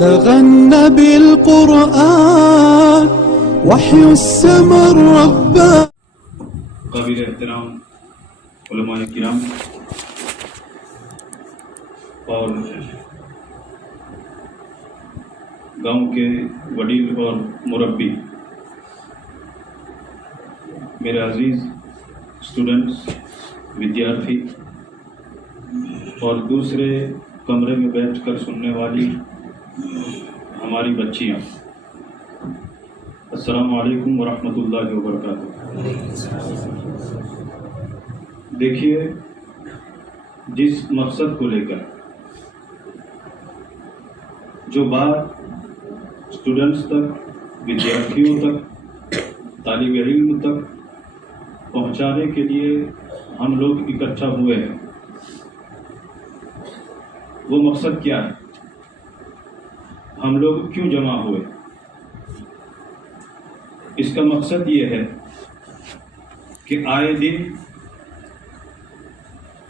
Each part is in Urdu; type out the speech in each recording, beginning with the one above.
تغنى بالقرآن وحي السماء الرباني. قابل احترام علماء کرام اور گاؤں کے وڈیل اور مربی، میرے عزیز اسٹوڈنٹس، ودیارتھی اور دوسرے کمرے میں بیٹھ کر سننے والی ہماری بچیاں، السلام علیکم ورحمۃ اللہ وبرکاتہ۔ دیکھیے، جس مقصد کو لے کر جو بات اسٹوڈنٹس تک، ودیارتھیوں تک، طالب علم تک پہنچانے کے لیے ہم لوگ اکٹھا ہوئے ہیں، وہ مقصد کیا ہے؟ ہم لوگ کیوں جمع ہوئے؟ اس کا مقصد یہ ہے کہ آئے دن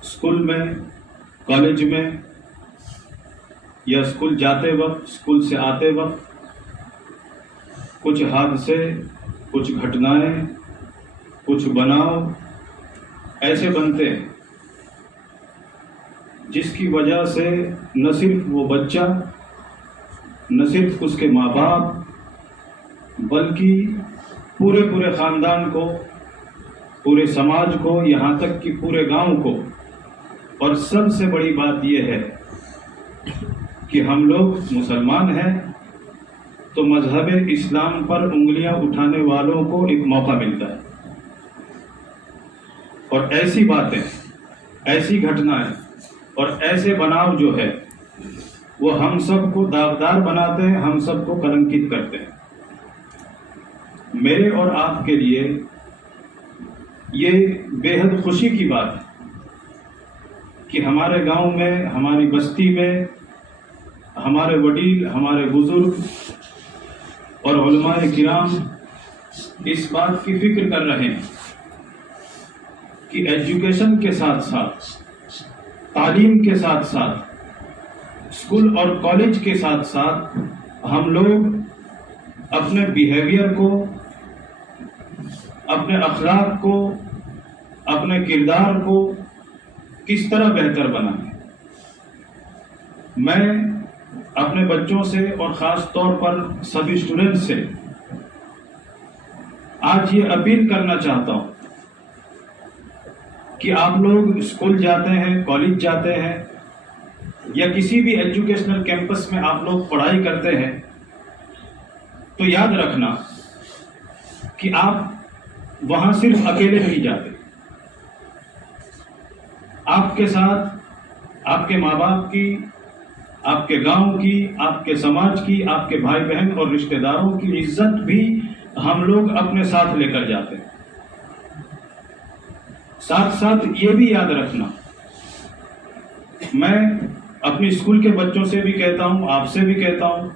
اسکول میں، کالج میں یا اسکول جاتے وقت، اسکول سے آتے وقت کچھ حادثے، کچھ گھٹنائیں، کچھ بناؤ ایسے بنتے ہیں جس کی وجہ سے نہ صرف وہ بچہ، نہ صرف اس کے ماں باپ، بلکہ پورے خاندان کو، پورے سماج کو، یہاں تک کہ پورے گاؤں کو، اور سب سے بڑی بات یہ ہے کہ ہم لوگ مسلمان ہیں تو مذہب اسلام پر انگلیاں اٹھانے والوں کو ایک موقع ملتا ہے، اور ایسی باتیں، ایسی گھٹنائیں اور ایسے بناؤ جو ہے وہ ہم سب کو داغدار بناتے ہیں، ہم سب کو کلنکت کرتے ہیں۔ میرے اور آپ کے لیے یہ بے حد خوشی کی بات ہے کہ ہمارے گاؤں میں، ہماری بستی میں ہمارے وڈیل، ہمارے بزرگ اور علماء کرام اس بات کی فکر کر رہے ہیں کہ ایجوکیشن کے ساتھ ساتھ، تعلیم کے ساتھ ساتھ، اسکول اور کالج کے ساتھ ساتھ ہم لوگ اپنے بیہیویئر کو، اپنے اخلاق کو، اپنے کردار کو کس طرح بہتر بنائیں۔ میں اپنے بچوں سے اور خاص طور پر سبھی اسٹوڈنٹس سے آج یہ اپیل کرنا چاہتا ہوں کہ آپ لوگ اسکول جاتے ہیں، کالج جاتے ہیں یا کسی بھی ایجوکیشنل کیمپس میں آپ لوگ پڑھائی کرتے ہیں، تو یاد رکھنا کہ آپ وہاں صرف اکیلے نہیں جاتے، آپ کے ساتھ آپ کے ماں باپ کی، آپ کے گاؤں کی، آپ کے سماج کی، آپ کے بھائی بہن اور رشتہ داروں کی عزت بھی ہم لوگ اپنے ساتھ لے کر جاتے ہیں۔ ساتھ ساتھ یہ بھی یاد رکھنا، میں اپنی اسکول کے بچوں سے بھی کہتا ہوں، آپ سے بھی کہتا ہوں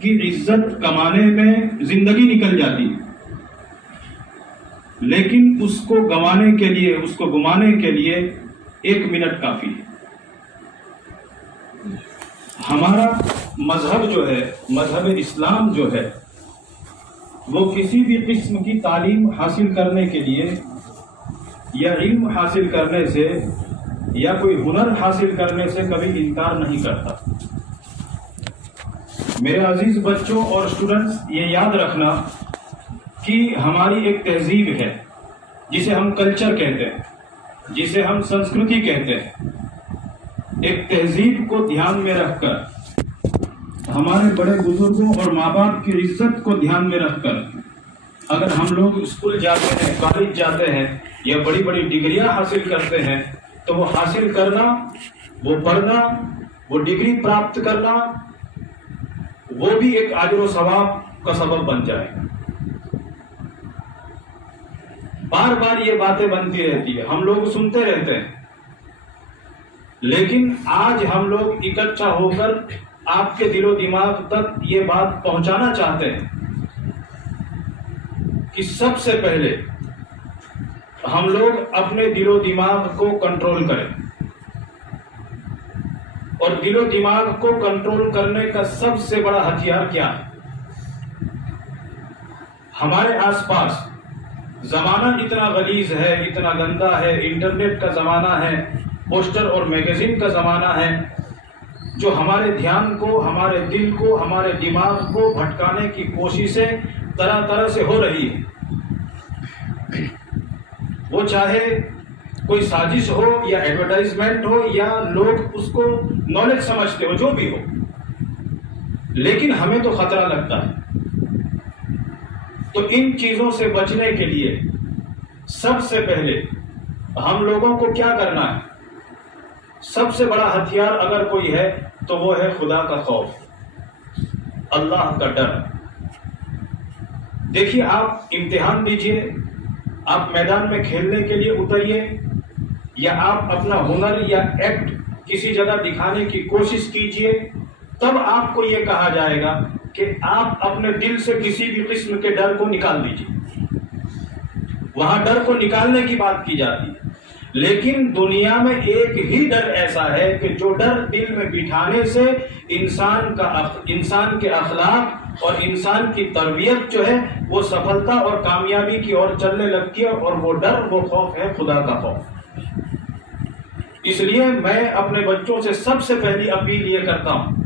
کہ عزت کمانے میں زندگی نکل جاتی ہے، لیکن اس کو گنوانے کے لیے، اس کو گمانے کے لیے 1 منٹ کافی ہے۔ ہمارا مذہب جو ہے، مذہب اسلام جو ہے، وہ کسی بھی قسم کی تعلیم حاصل کرنے کے لیے یا علم حاصل کرنے سے یا کوئی ہنر حاصل کرنے سے کبھی انکار نہیں کرتا۔ میرے عزیز بچوں اور اسٹوڈنٹس، یہ یاد رکھنا کہ ہماری ایک تہذیب ہے جسے ہم کلچر کہتے ہیں، جسے ہم سنسکرتی کہتے ہیں۔ ایک تہذیب کو دھیان میں رکھ کر، ہمارے بڑے بزرگوں اور ماں باپ کی عزت کو دھیان میں رکھ کر اگر ہم لوگ اسکول جاتے ہیں، کالج جاتے ہیں یا بڑی بڑی ڈگریاں حاصل کرتے ہیں، تو وہ حاصل کرنا، وہ پڑھنا، وہ ڈگری پراپت کرنا، وہ بھی ایک اجر و ثواب کا سبب بن جائے۔ بار بار یہ باتیں بنتی رہتی ہے، ہم لوگ سنتے رہتے ہیں، لیکن آج ہم لوگ اکٹھا ہو کر آپ کے دل و دماغ تک یہ بات پہنچانا چاہتے ہیں کہ سب سے پہلے ہم لوگ اپنے دل و دماغ کو کنٹرول کریں، اور دل و دماغ کو کنٹرول کرنے کا سب سے بڑا ہتھیار کیا ہے؟ ہمارے آس پاس زمانہ اتنا غلیظ ہے، اتنا گندا ہے، انٹرنیٹ کا زمانہ ہے، پوسٹر اور میگزین کا زمانہ ہے، جو ہمارے دھیان کو، ہمارے دل کو، ہمارے دماغ کو بھٹکانے کی کوششیں طرح طرح سے ہو رہی ہے۔ وہ چاہے کوئی سازش ہو یا ایڈورٹائزمنٹ ہو یا لوگ اس کو نالج سمجھتے ہو، جو بھی ہو، لیکن ہمیں تو خطرہ لگتا ہے۔ تو ان چیزوں سے بچنے کے لیے سب سے پہلے ہم لوگوں کو کیا کرنا ہے؟ سب سے بڑا ہتھیار اگر کوئی ہے تو وہ ہے خدا کا خوف، اللہ کا ڈر۔ دیکھیے، آپ امتحان دیجئے، آپ میدان میں کھیلنے کے لیے اتریے، یا آپ اپنا ہنر یا ایکٹ کسی جگہ دکھانے کی کوشش کیجئے، تب آپ کو یہ کہا جائے گا کہ آپ اپنے دل سے کسی بھی قسم کے ڈر کو نکال دیجئے۔ وہاں ڈر کو نکالنے کی بات کی جاتی ہے، لیکن دنیا میں ایک ہی ڈر ایسا ہے کہ جو ڈر دل میں بٹھانے سے انسان کے اخلاق اور انسان کی تربیت جو ہے وہ سفلتا اور کامیابی کی اور چلنے لگتی ہے، اور وہ ڈر، وہ خوف ہے خدا کا خوف۔ اس لیے میں اپنے بچوں سے سب سے پہلی اپیل یہ کرتا ہوں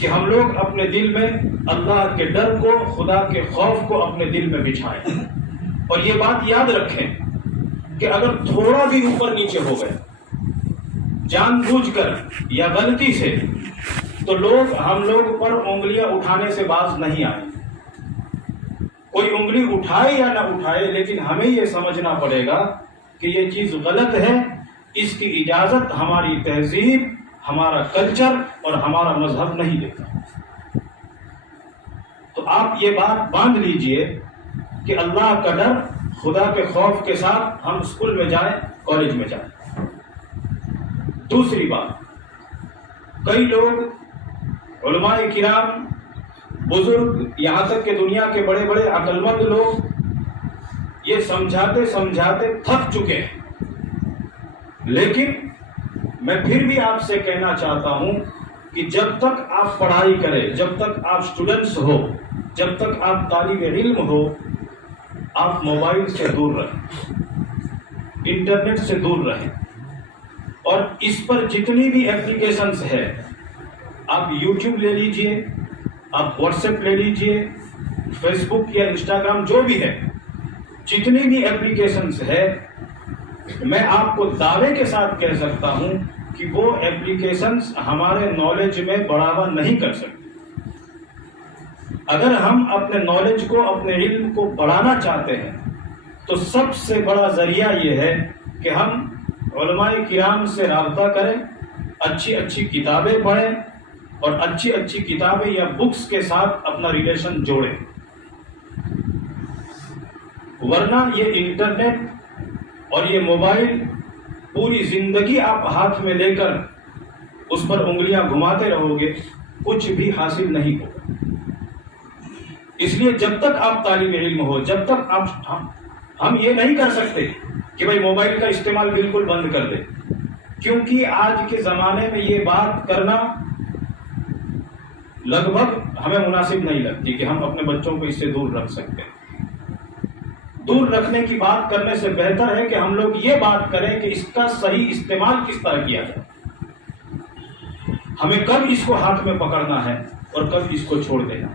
کہ ہم لوگ اپنے دل میں اللہ کے ڈر کو، خدا کے خوف کو اپنے دل میں بچھائیں، اور یہ بات یاد رکھیں کہ اگر تھوڑا بھی اوپر نیچے ہو گئے جان بوجھ کر یا غلطی سے، تو ہم لوگ پر انگلیاں اٹھانے سے باز نہیں آئیں۔ کوئی انگلی اٹھائے یا نہ اٹھائے، لیکن ہمیں یہ سمجھنا پڑے گا کہ یہ چیز غلط ہے، اس کی اجازت ہماری تہذیب، ہمارا کلچر اور ہمارا مذہب نہیں دیتا۔ تو آپ یہ بات باندھ لیجئے کہ اللہ کا ڈر، خدا کے خوف کے ساتھ ہم اسکول میں جائیں، کالج میں جائیں۔ دوسری بات، کئی لوگ، علماء کرام، بزرگ، یہاں تک کہ دنیا کے بڑے بڑے عقل مند لوگ یہ سمجھاتے سمجھاتے تھک چکے ہیں، لیکن میں پھر بھی آپ سے کہنا چاہتا ہوں کہ جب تک آپ پڑھائی کریں، جب تک آپ اسٹوڈنٹس ہو، جب تک آپ طالب علم ہو، آپ موبائل سے دور رہیں، انٹرنیٹ سے دور رہیں، اور اس پر جتنی بھی اپلیکیشنز ہے، آپ یوٹیوب لے لیجئے، آپ واٹس ایپ لے لیجئے، فیس بک یا انسٹاگرام، جو بھی ہے، جتنی بھی اپلیکیشنز ہے، میں آپ کو دعوے کے ساتھ کہہ سکتا ہوں کہ وہ اپلیکیشنز ہمارے نالج میں بڑھاوا نہیں کر سکتی۔ اگر ہم اپنے نالج کو، اپنے علم کو بڑھانا چاہتے ہیں تو سب سے بڑا ذریعہ یہ ہے کہ ہم علماء کرام سے رابطہ کریں، اچھی اچھی کتابیں پڑھیں، اور اچھی اچھی کتابیں یا بکس کے ساتھ اپنا ریلیشن جوڑیں۔ ورنہ یہ انٹرنیٹ اور یہ موبائل پوری زندگی آپ ہاتھ میں لے کر اس پر انگلیاں گھماتے رہو گے، کچھ بھی حاصل نہیں ہوگا۔ اس لیے جب تک آپ طالب علم ہو، جب تک ہم یہ نہیں کر سکتے کہ بھائی موبائل کا استعمال بالکل بند کر دیں، کیونکہ آج کے زمانے میں یہ بات کرنا لگ بھگ ہمیں مناسب نہیں لگتی کہ ہم اپنے بچوں کو اس سے دور رکھ سکتے ہیں۔ دور رکھنے کی بات کرنے سے بہتر ہے کہ ہم لوگ یہ بات کریں کہ اس کا صحیح استعمال کس طرح کیا جائے، ہمیں کب اس کو ہاتھ میں پکڑنا ہے اور کب اس کو چھوڑ دینا۔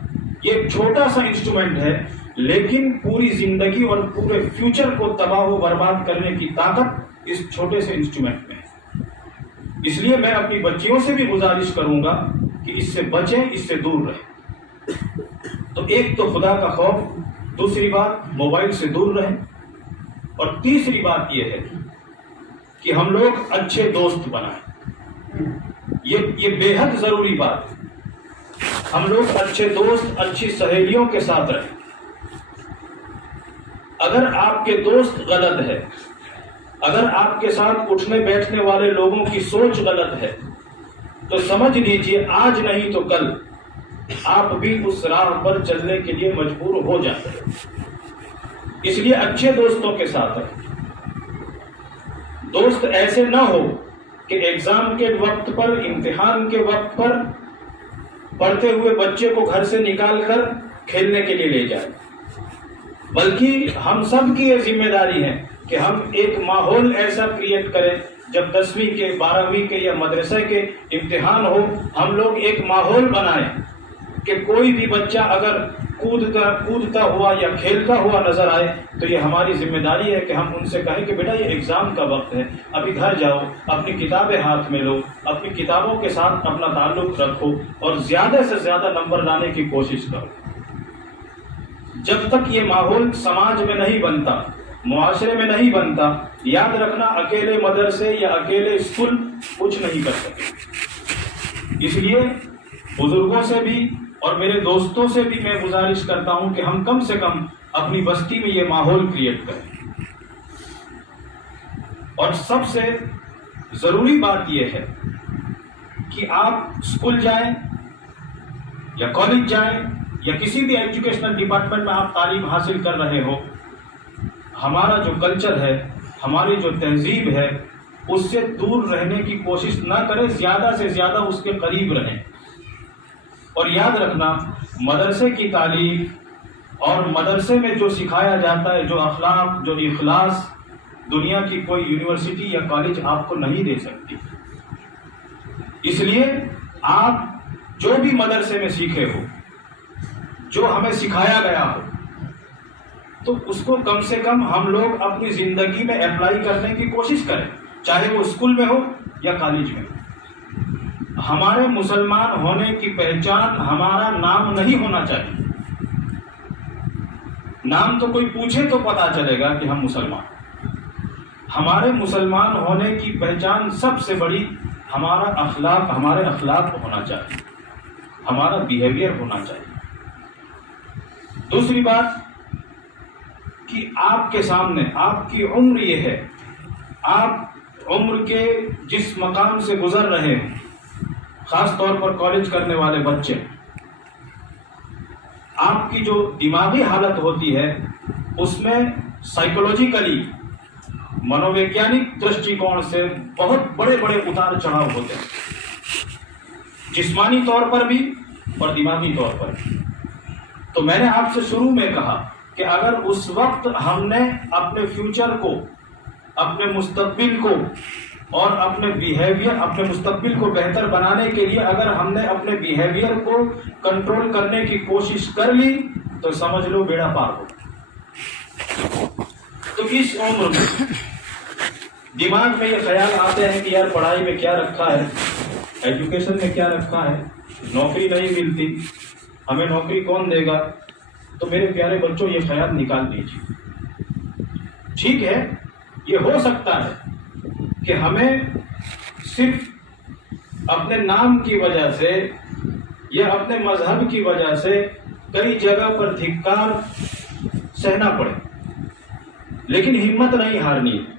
یہ ایک چھوٹا سا انسٹرومنٹ ہے، لیکن پوری زندگی اور پورے فیوچر کو تباہ و برباد کرنے کی طاقت اس چھوٹے سے انسٹرومنٹ میں ہے۔ اس لیے میں اپنی بچیوں سے بھی گزارش کروں گا کہ اس سے بچیں، اس سے دور رہیں۔ تو ایک تو خدا کا خوف، دوسری بات موبائل سے دور رہیں، اور تیسری بات یہ ہے کہ ہم لوگ اچھے دوست بنائیں۔ یہ بے حد ضروری بات ہے۔ ہم لوگ اچھے دوست، اچھی سہیلیوں کے ساتھ رہیں۔ اگر آپ کے دوست غلط ہے، اگر آپ کے ساتھ اٹھنے بیٹھنے والے لوگوں کی سوچ غلط ہے، تو سمجھ لیجئے آج نہیں تو کل آپ بھی اس راہ پر چلنے کے لیے مجبور ہو جاتے ہیں۔ اس لیے اچھے دوستوں کے ساتھ رہیں۔ دوست ایسے نہ ہو کہ ایگزام کے وقت پر، امتحان کے وقت پر پڑھتے ہوئے بچے کو گھر سے نکال کر کھیلنے کے لیے لے جائے، بلکہ ہم سب کی یہ ذمہ داری ہے کہ ہم ایک ماحول ایسا کریٹ کریں، جب 10ویں کے، 12ویں کے یا مدرسے کے امتحان ہو، ہم لوگ ایک ماحول بنائیں کہ کوئی بھی بچہ اگر کودتا ہوا یا کھیلتا ہوا نظر آئے تو یہ ہماری ذمہ داری ہے کہ ہم ان سے کہیں کہ بیٹا یہ ایگزام کا وقت ہے، ابھی گھر جاؤ، اپنی کتابیں ہاتھ میں لو، اپنی کتابوں کے ساتھ اپنا تعلق رکھو اور زیادہ سے زیادہ نمبر لانے کی کوشش کرو۔ جب تک یہ ماحول سماج میں نہیں بنتا، معاشرے میں نہیں بنتا، یاد رکھنا اکیلے مدرسے یا اکیلے اسکول کچھ نہیں کر سکتے۔ اس لیے بزرگوں سے بھی اور میرے دوستوں سے بھی میں گزارش کرتا ہوں کہ ہم کم سے کم اپنی بستی میں یہ ماحول کریٹ کریں۔ اور سب سے ضروری بات یہ ہے کہ آپ اسکول جائیں یا کالج جائیں یا کسی بھی ایجوکیشنل ڈپارٹمنٹ میں آپ تعلیم حاصل کر رہے ہو، ہمارا جو کلچر ہے، ہماری جو تہذیب ہے، اس سے دور رہنے کی کوشش نہ کریں، زیادہ سے زیادہ اس کے قریب رہیں۔ اور یاد رکھنا مدرسے کی تعلیم اور مدرسے میں جو سکھایا جاتا ہے، جو اخلاق، جو اخلاص، دنیا کی کوئی یونیورسٹی یا کالج آپ کو نہیں دے سکتی۔ اس لیے آپ جو بھی مدرسے میں سیکھے ہو، جو ہمیں سکھایا گیا ہو، تو اس کو کم سے کم ہم لوگ اپنی زندگی میں اپلائی کرنے کی کوشش کریں، چاہے وہ اسکول میں ہو یا کالج میں۔ ہمارے مسلمان ہونے کی پہچان ہمارا نام نہیں ہونا چاہیے۔ نام تو کوئی پوچھے تو پتا چلے گا کہ ہم مسلمان۔ ہمارے مسلمان ہونے کی پہچان سب سے بڑی ہمارا اخلاق، ہمارے اخلاق ہونا چاہیے، ہمارا بیہیویئر ہونا چاہیے۔ دوسری بات کہ آپ کے سامنے آپ کی عمر یہ ہے، آپ عمر کے جس مقام سے گزر رہے ہیں، خاص طور پر کالج کرنے والے بچے، آپ کی جو دماغی حالت ہوتی ہے اس میں سائیکولوجیکلی، منوویگیانک درشٹیکون سے بہت بڑے بڑے اتار چڑھاؤ ہوتے ہیں، جسمانی طور پر بھی اور دماغی طور پر بھی۔ تو میں نے آپ سے شروع میں کہا کہ اگر اس وقت ہم نے اپنے فیوچر کو، اپنے مستقبل کو اور اپنے بیہیویئر، اپنے مستقبل کو بہتر بنانے کے لیے اگر ہم نے اپنے بیہیویئر کو کنٹرول کرنے کی کوشش کر لی تو سمجھ لو بیڑا پار ہو۔ تو اس عمر میں دماغ میں یہ خیال آتے ہیں کہ یار پڑھائی میں کیا رکھا ہے، ایجوکیشن میں کیا رکھا ہے، نوکری نہیں ملتی، ہمیں نوکری کون دے گا؟ تو میرے پیارے بچوں یہ خیال نکال دیجیے۔ ٹھیک ہے، یہ ہو سکتا ہے کہ ہمیں صرف اپنے نام کی وجہ سے یا اپنے مذہب کی وجہ سے کئی جگہ پر دھکار سہنا پڑے، لیکن ہمت نہیں ہارنی ہے۔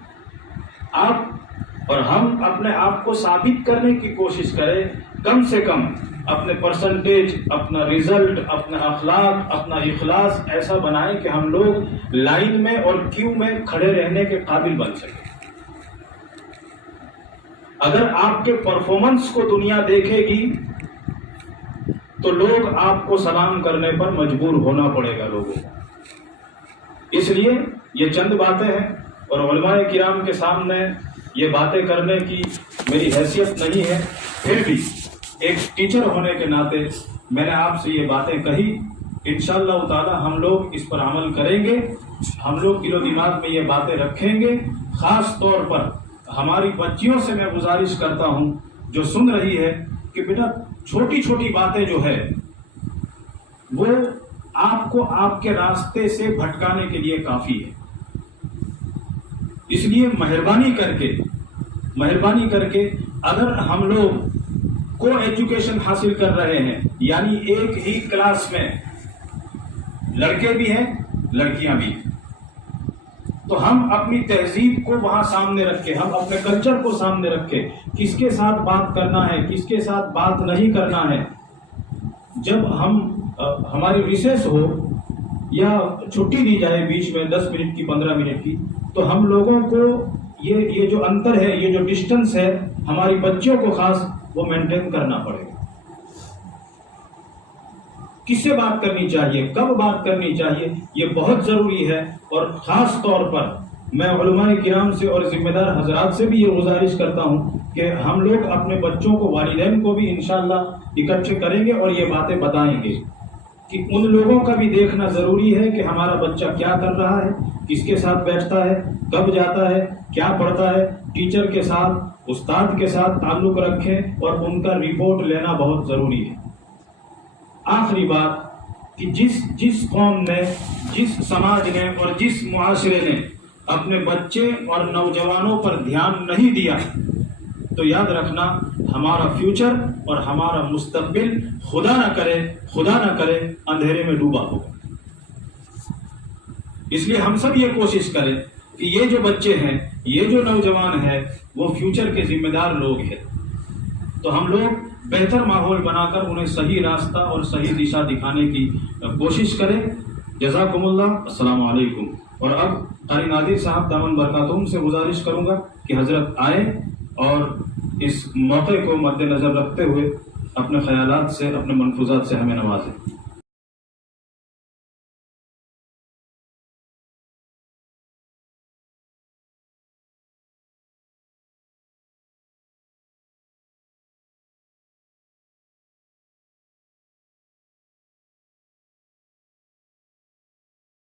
آپ اور ہم اپنے آپ کو ثابت کرنے کی کوشش کریں، کم سے کم اپنے پرسنٹیج، اپنا رزلٹ، اپنا اخلاق، اپنا اخلاص ایسا بنائیں کہ ہم لوگ لائن میں اور کیو میں کھڑے رہنے کے قابل بن سکیں۔ اگر آپ کے پرفارمنس کو دنیا دیکھے گی تو لوگ آپ کو سلام کرنے پر مجبور ہونا پڑے گا لوگوں کو۔ اس لیے یہ چند باتیں ہیں، اور علماء کرام کے سامنے یہ باتیں کرنے کی میری حیثیت نہیں ہے، پھر بھی ایک ٹیچر ہونے کے ناطے میں نے آپ سے یہ باتیں کہی۔ انشاءاللہ تعالی ہم لوگ اس پر عمل کریں گے، ہم لوگ دل و دماغ میں یہ باتیں رکھیں گے۔ خاص طور پر ہماری بچیوں سے میں گزارش کرتا ہوں جو سن رہی ہے کہ بیٹا چھوٹی چھوٹی باتیں جو ہے وہ آپ کو آپ کے راستے سے بھٹکانے کے لیے کافی ہے۔ اس لیے مہربانی کر کے اگر ہم لوگ کو ایجوکیشن حاصل کر رہے ہیں، یعنی ایک ہی کلاس میں لڑکے بھی ہیں لڑکیاں بھی ہیں، تو ہم اپنی تہذیب کو وہاں سامنے رکھے، ہم اپنے کلچر کو سامنے رکھے، کس کے ساتھ بات کرنا ہے، کس کے ساتھ بات نہیں کرنا ہے۔ جب ہماری ریسیس ہو یا چھٹی دی جائے بیچ میں 10 منٹ کی 15 منٹ کی، تو ہم لوگوں کو یہ جو انتر ہے، یہ جو ڈسٹنس ہے، ہماری بچوں کو خاص وہ مینٹین کرنا پڑے گا. کس سے بات کرنی چاہیے، کب بات کرنی چاہیے، یہ بہت ضروری ہے. اور خاص طور پر میں علماء کرام سے اور ذمہ دار حضرات سے بھی یہ گزارش کرتا ہوں کہ ہم لوگ اپنے بچوں کو، والدین کو بھی انشاءاللہ اکٹھے کریں گے اور یہ باتیں بتائیں گے کہ ان لوگوں کا بھی دیکھنا ضروری ہے کہ ہمارا بچہ کیا کر رہا ہے، کس کے ساتھ بیٹھتا ہے، کب جاتا ہے، کیا پڑھتا ہے. ٹیچر کے ساتھ، استاد کے ساتھ تعلق رکھیں اور ان کا رپورٹ لینا بہت ضروری ہے. آخری بات کہ جس قوم نے، جس سماج نے اور جس معاشرے نے اپنے بچے اور نوجوانوں پر دھیان نہیں دیا تو یاد رکھنا ہمارا فیوچر اور ہمارا مستقبل خدا نہ کرے اندھیرے میں ڈوبا ہوگا. اس لیے ہم سب یہ کوشش کریں کہ یہ جو بچے ہیں، یہ جو نوجوان ہیں، وہ فیوچر کے ذمہ دار لوگ ہیں. تو ہم لوگ بہتر ماحول بنا کر انہیں صحیح راستہ اور صحیح دشا دکھانے کی کوشش کریں. جزاکم اللہ. السلام علیکم. اور اب قاری نادر صاحب دامن برکاتہم سے گزارش کروں گا کہ حضرت آئیں اور اس موقع کو مد نظر رکھتے ہوئے اپنے خیالات سے، اپنے ملفوظات سے ہمیں نوازیں.